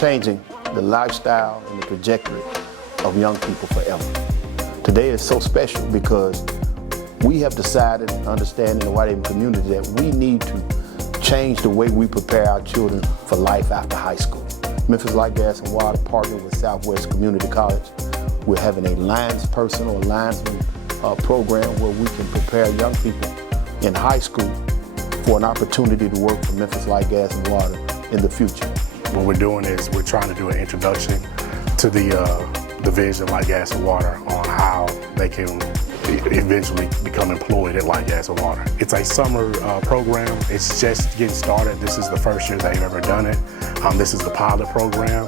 changing the lifestyle and the trajectory of young people forever. Today is so special because we have decided, understanding the White Haven community, that we need to change the way we prepare our children for life after high school. Memphis Light, Gas, and Water partnered with Southwest Community College. We're having a linesperson or linesman program where we can prepare young people in high school for an opportunity to work for Memphis Light, Gas, and Water in the future. What we're doing is we're trying to do an introduction to the division Light, Gas, and Water on how they can eventually become employed at Light, Gas, and Water. It's a summer program. It's just getting started. This is the first year they've ever done it. This is the pilot program.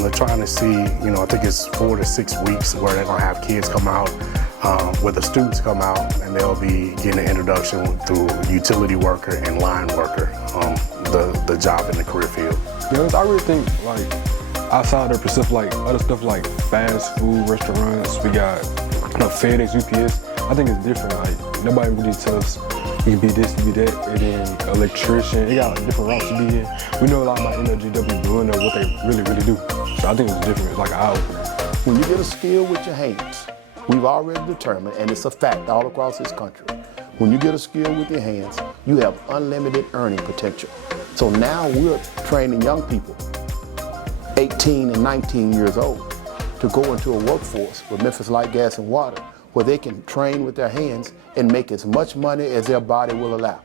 They're trying to see, I think it's 4 to 6 weeks where they're going to have kids come out, where the students come out, and they'll be getting an introduction through utility worker and line worker, the job in the career field. I really think, outside of Pacific, other stuff like fast food restaurants, we got FedEx, UPS. I think it's different. Nobody really tells us you can be this, you be that, and then electrician. It got different routes to be in. We know a lot about MLGW, but we know what they really do. So I think it's different. It's like an eye opener. When you get a skill with your hands, we've already determined, and it's a fact all across this country, when you get a skill with your hands, you have unlimited earning potential. So now we're training young people, 18 and 19 years old, to go into a workforce with Memphis Light, Gas, and Water, where they can train with their hands and make as much money as their body will allow.